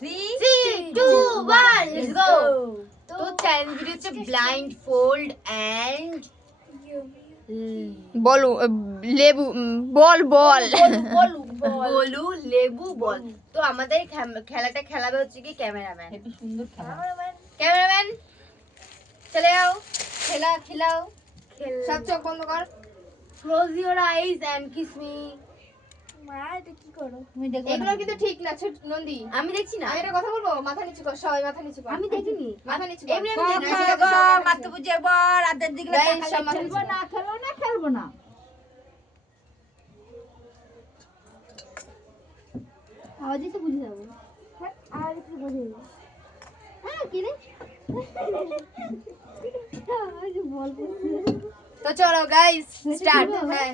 3 2 1 let's go. তো challenge video হচ্ছে blind fold and বলু লেবু বল বলু লেবু বল। তো আমাদের খেলাটা খেলাবে হচ্ছে কি ক্যামেরাম্যান। হেবি সুন্দর খেলা। ক্যামেরাম্যান চলে যাও, খেলাও। সব চোখ বন্ধ কর। Close your eyes and kiss me. মা এটা কি করো? তুমি দেখো এগুলো কিন্তু ঠিক না ছোট নন্দী। আমি দেখছি না। আমি একটা কথা বলবো, মাথা নিচু কর, সবাই মাথা নিচু কর। আমি দেখিনি। মাথা নিচু কর। এমনি আমি দেখছি না। মাথা বুঝে বল আদের দিকে Guys, সব মাথা খেলবো নিচু না খেলবো না। আওয়াজই তো বুঝে যাবো। হ্যাঁ আর একটু বুঝে যাবো। হ্যাঁ কি রে? আজ বল তো চলো গাইস স্টার্ট। হ্যাঁ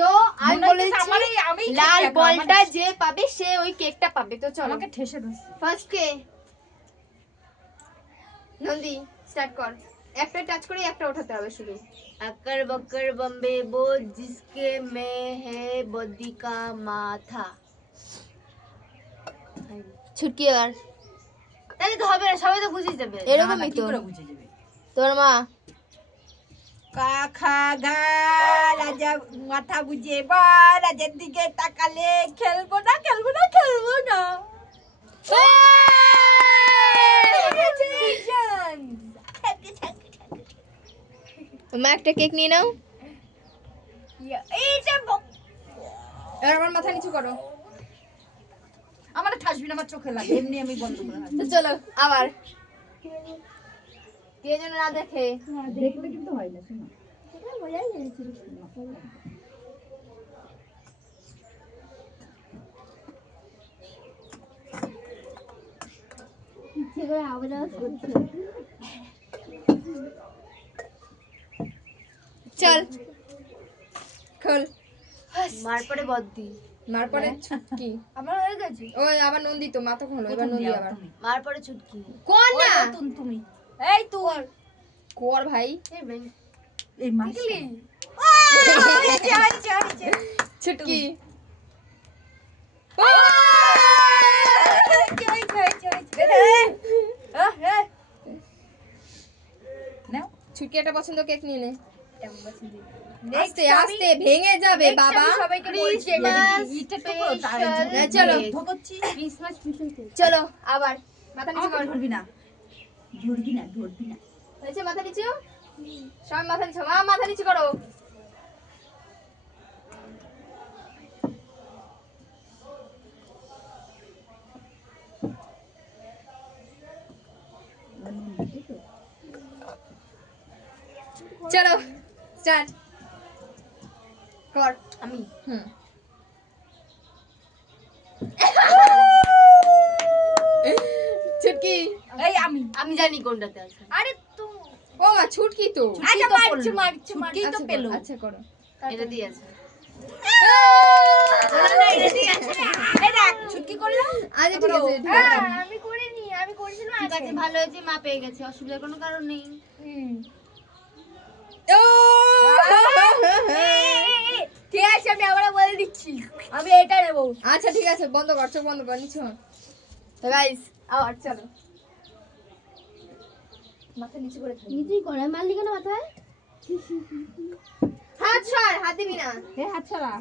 তো আমি বলে দিচ্ছি আমি লাল বলটা যে পাবে সে ওই কেকটা পাবে। তো চলো আমাকে ঠেসে দাও। ফার্স্ট কে? নন্দী স্টার্ট কর। একটা টাচ করে একটা উঠাতে হবে শুধু। अक्कर बक्कर बम्बे बो जिसके में है बद्दी का माथा। ছুটকি এবার তাহলে তো হবে না, সবাই তো বুঝে যাবে। এরকমই কি তো করে বুঝে যাবে? তোর মা কাখা গা রাজা মাথা বুঝে বল রাজের দিকে তাকালে খেলবো না। মা একটা কেক নিয়ে নাও। এইটা এবার আমার মাথা নিচু করো। আমার ঠাসবি না, আমার চোখে লাগে, এমনি আমি বন্ধ করে রাখি। তো চলো আবার কে যেন না দেখে। দেখলে কিন্তু হয় না, শোনো। এটা বোঝাই যাচ্ছে। ইচ্ছে করে আওয়াজ করছে। চল খোল। মার পরে বদ্দি। মার পরে ছুটকি। আমার হয়ে গেছে। ওই আবার নন্দী তো মাথা খোলো। এবার নন্দী আবার মার পরে ছুটকি। কোন না তুমি এই তুই কর ভাই। এই মাসলি ছুটকি ছুটকি একটা পছন্দ কেক নিয়ে নে। আস্তে আস্তে ভেঙে যাবে বাবা। সবাইকে বলছি চলো ক্রিসমাস স্পেশাল কেক। চলো আবার মাথা নিচু কর। ধরবি না হয়েছে মাথা নিচু। সবাই মাথা নিচু। মা মাথা নিচু করো। চলো স্টার্ট কর। আমি ছুটকি এই আমি জানি কোনটাতে আছে। আরে তো ও মা ছুটকি তো। আচ্ছা মারছি তো পেলো। আচ্ছা করো। এটা দিয়ে আছে। এই দেখ ছুটকি করলাম। আচ্ছা ঠিক আছে ঠিক আছে। আমি করিনি, আমি করেছিলাম ঠিক আছে, ভালো হয়েছে, মা পেয়ে গেছে, অসুবিধার কোনো কারণ নেই। ও ঠিক আছে, আমি আবার বলে দিচ্ছি, আমি এটা নেবো। আচ্ছা ঠিক আছে, বন্ধ কর, চোখ বন্ধ কর, নিচু হন। তো গাইস আবার চলো, মাথা নিচু করে থাক। নিজেই করে মারলি কেন মাথায়? হাত সর, হাত দিবি না। এ হাত ছাড়া।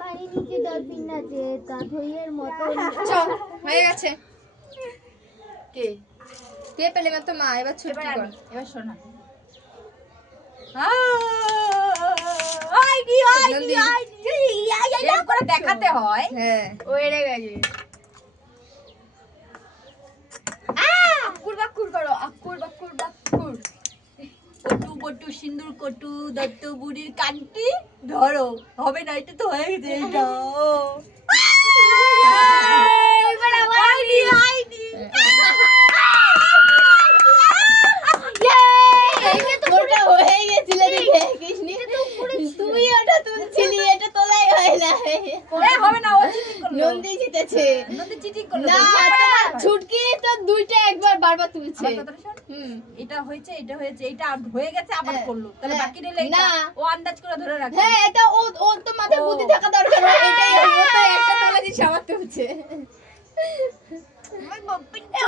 পানি নিচে ডলফিন নাচে কাঠইয়ের মতো। চল হয়ে গেছে। কে কে পেলে মাত্র মা, এবার ছুটকি কর। এবার শোনা। নন্দী। এরকম করে দেখাতে হয়। হ্যাঁ ও এড়ে গেছে। আকুর বাকুর করো, আকুর বাকুর বাকুর। কটু বটু সিন্দুর কটু দত্ত বুড়ির কান্তি ধরো। হবে না, এটা তো হয়ে গেছে। এটা ওটা হয়ে গেছিল, দেখিসনি তুই ওটা তুলছিলি, এটা তোলাই হয় না। হবে না, ও চিটিং করলো। নন্দী জিতেছে। নন্দী চিটিং করলো। না ছুটকি তো দুইটা একবার বারবার তুলছে। আমার কথাটা শোন। হুম এটা হয়েছে, এটা হয়েছে, এটা হয়ে গেছে, আবার হ্যাঁ, করলো। তাহলে হ্যাঁ। বাকি রইলো এটা। না। ও আন্দাজ করে ধরে রাখে। হ্যাঁ, এটা ওর তো মাথায় বুদ্ধি থাকা দরকার। এটাই হলো তো একটা দেখছিস আমার তুলছে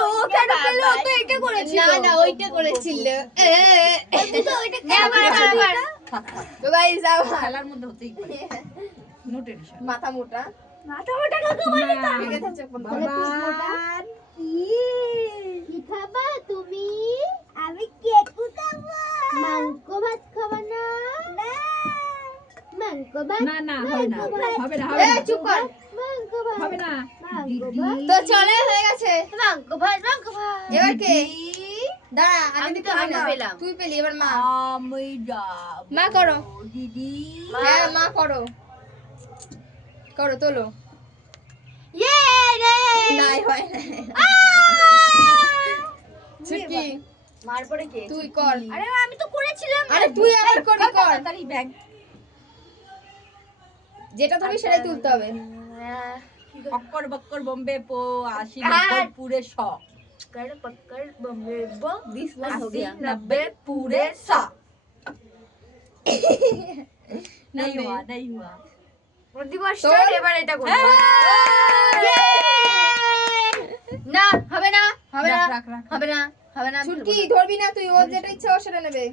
ও কেন পেলো? ও তো এটা করেছিল। না না ওইটা করেছিল তো গাইস আবার খেলার মধ্যে হতেই পারে। No tension. মাথা মোটা মাথা মোটা কাকে বলে তো? ঠিক আছে চোখ বন্ধ কর। বাবা কি খাবা তুমি? আমি কেক খাবো। মাংস ভাত খাবা না? না। মাংস ভাত? না না হবে না হবে না এই চুপ কর মাংস ভাত। হবে না মাংস ভাত। তো চলে হয়ে গেছে মাংস ভাত মাংস ভাত। এবার কে দাঁড়া আমি আমি দিতে তো হবে না পেলাম। তুই পেলি এবার মা আমি যাব মা করো দিদি হ্যাঁ মা করো করো তোলো ইয়ে রে নাই হয় না ছুটকি মার পরে কে? তুই কর আরে আমি তো করেছিলাম। আরে তুই আবার করবি কর তাড়াতাড়ি ব্যাগ যেটা তুমি সেটাই তুলতে হবে বক্কর বক্কর বোম্বে পো আশি হ্যাঁ। নব্বই পুরে শ कर पकड़ बम्बे बो दिस वन हो अस्सी गया नब्बे पूरे सा नहीं हुआ नहीं हुआ প্রতিবার তোর? স্টার্ট এবার এটা করব। না হবে না হবে না রাখ, রাখ, রাখ। হবে না হবে না ছুটকি ধরবি না তুই ওর যেটা ইচ্ছা ও সেটা নেবে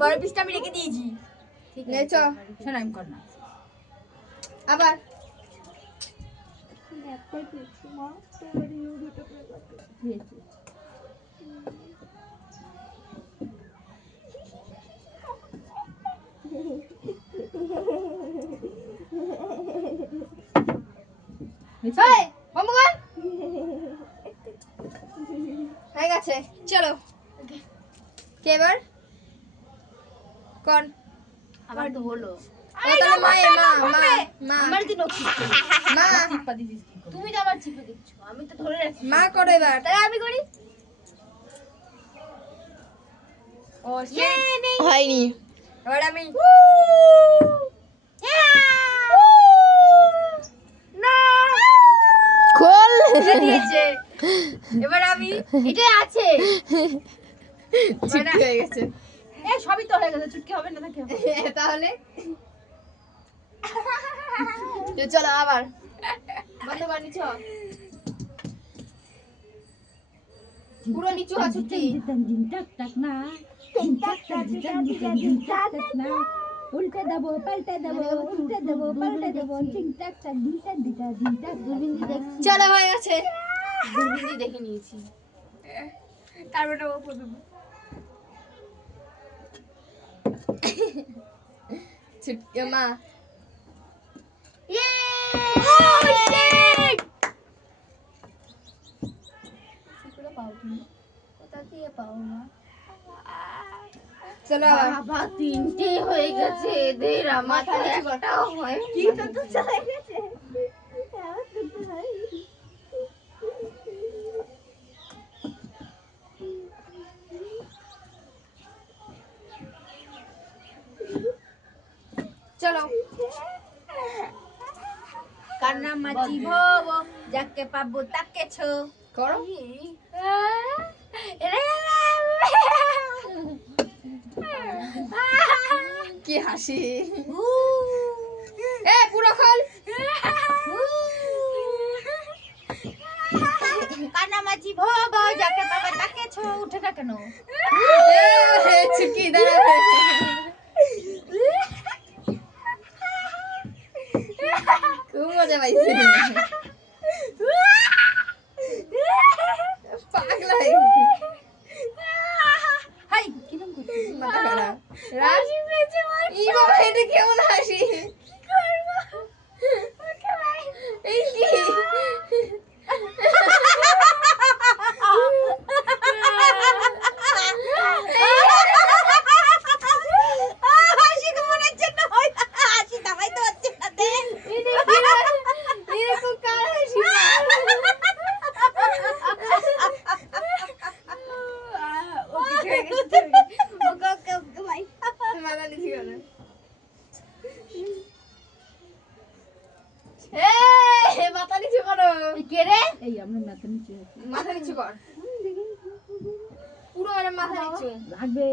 বড় পিসটা আমি রেখে দিয়েছি নে চ শোন আমি কর না আবার এই বন্ধ কর হয়ে গেছে চলো কে এবার কর আমার তো হলো। তাহলে মায়ের মা মা মা আমার কি নকশি? মা টিপ্পা দিছিস কি করে? তুমি তো আমার চিপে দিচ্ছ, আমি তো ধরে রাখছি। মা করো এবার তাহলে আমি করি। ও ইয়ে নেই। হয়নি এবার আমি না খোল এটা দিয়েছে। এবার আমি এটা আছে। ছুটকি হয়ে গেছে এ সবই তো হয়ে গেছে চুটকি হবে না নাকি তাহলে তো চলো আবার বন্ধ কর নিচু হ। পুরো নিচু হ ছুটকি উল্টে দেবো পাল্টে দেবো উল্টে দেবো পাল্টে দেবো ঠিকঠাক টাক দিটা দিটা দিটা দূরবীন দিয়ে দেখছি চলো হয়ে গেছে দূরবীন দিয়ে দেখে নিয়েছি। তারপরে ও প্রথম ছুটকি মা ইয়ে চলো আবার বাবা তিনটে হয়ে গেছে এদের আমার তো একটাও হয় কি তো চলে গেছে চলো কান্না মাছি ভব যাকে পাবো তাকে ছো করো কি হাসি এ পুরো খোল কান্না মাছি ভব যাকে পাবো তাকে ছো উঠে না কেন এ ছুটকি দাঁড়া খুব মজা পাইছি পাগলা হয়ে গেছে। হাই কিরম করছিস মাথা খারাপ রাজ ই বাবা এটা কেমন হাসি এই কি হাসি কেমন হচ্ছে না হাসি দাবাই তো হচ্ছে না দে এরকম কার হাসি মাথা নিচু করো মাথা নিচু করো কে রে? এই আমরা মাথা নিচে মাথা নিচু কর পুরো মানে মাথা নিচু লাগবে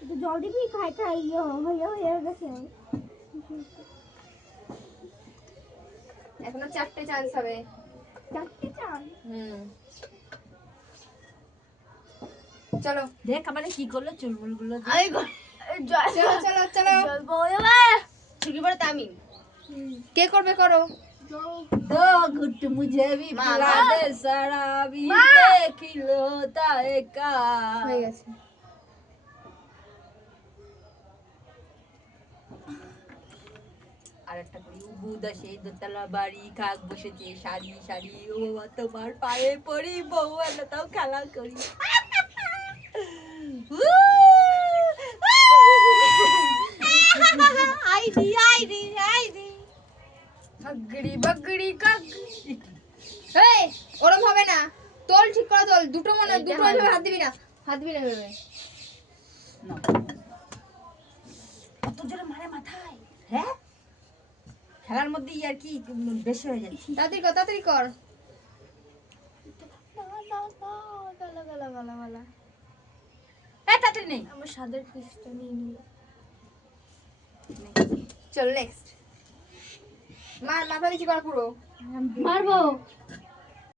একটু জল দিবি খাই খাই হয়ে গেছে 4টে চান্স হবে। 4টে চান্স। চলো দেখ আমারে কি করলো চুলমুলগুলো দিয়ে। আমি চলো চলো চলো। ছুটি পরে তামিম কে করবে করো। दो घुट मुझे भी माँ, पिला माँ। दे शराबी माँ। देख लो ताए का হয়ে গেছে। আর একটা করি উবুদা সেই দোতলা বাড়ি কাক বসেছে সারি সারি ও বাবা তোমার পায়ে পড়ি বউ এলো তাও খেলা করি আইডি আইডি আইডি হাগড়ি বাগড়ি কাক। এই ওরম হবে না, তোল ঠিক করে তোল। দুটো মনে এইটা দুটো হবে। এভাবে হাত দিবি না, হাত দিবি না এভাবে। কত জোরে মারে মাথায় হ্যাঁ খেলার মধ্যে আর কি বেশি হয়ে যাচ্ছে তাড়াতাড়ি কর তাড়াতাড়ি কর। এই তাড়াতাড়ি নেই আমার সাদের পিসটা নিয়ে নিল চল নেক্সট। মার মাথা নিচু কর পুরো। মারবো।